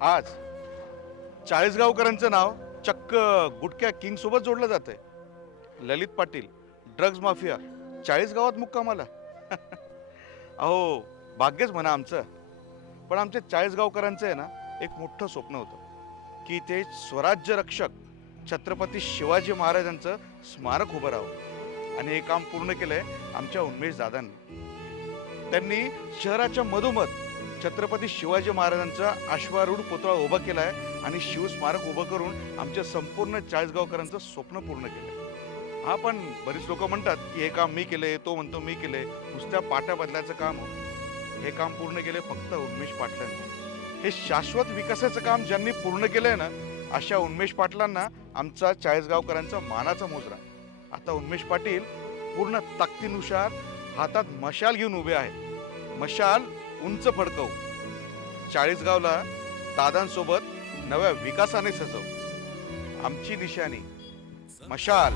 आज चाळीसगावकरांचं नाव चक्क गुटक्या किंगसोबत जोडलं जात आहे ललित पाटील ड्रग्ज माफिया चाळीस गावात मुक्कामाला. अहो भाग्यच म्हणा आमचं. पण आमच्या चाळीसगावकरांचं आहे ना एक मोठं स्वप्न होतं. की ते स्वराज्य रक्षक छत्रपती शिवाजी महाराजांचं स्मारक उभं राहावं. आणि हे काम पूर्ण केलंय आमच्या उन्मेश दादांनी. त्यांनी शहराच्या मधोमध छत्रपती शिवाजी महाराजांचा अश्वारूढ पुतळा उभा केलाय आणि शिवस्मारक उभं करून आमच्या संपूर्ण चाळीसगावकरांचं स्वप्न पूर्ण केलंय. हा पण बरीच लोक म्हणतात की हे काम मी केलंय तो म्हणतो मी केलंय. नुसत्या पाट्या बदलायचं काम हे काम पूर्ण केले फक्त उन्मेष पाटलांनी. हे शाश्वत विकासाचं काम ज्यांनी पूर्ण केलंय ना अशा उन्मेष पाटलांना आमचा चाळीसगावकरांचा मानाचा मोजरा. आता उन्मेष पाटील पूर्ण ताकदीनुसार हातात मशाल घेऊन उभे आहेत. मशाल उंच फडकवू. चाळीसगावला दादांसोबत नव्या विकासाने सजवू. आमची निशाणी मशाल.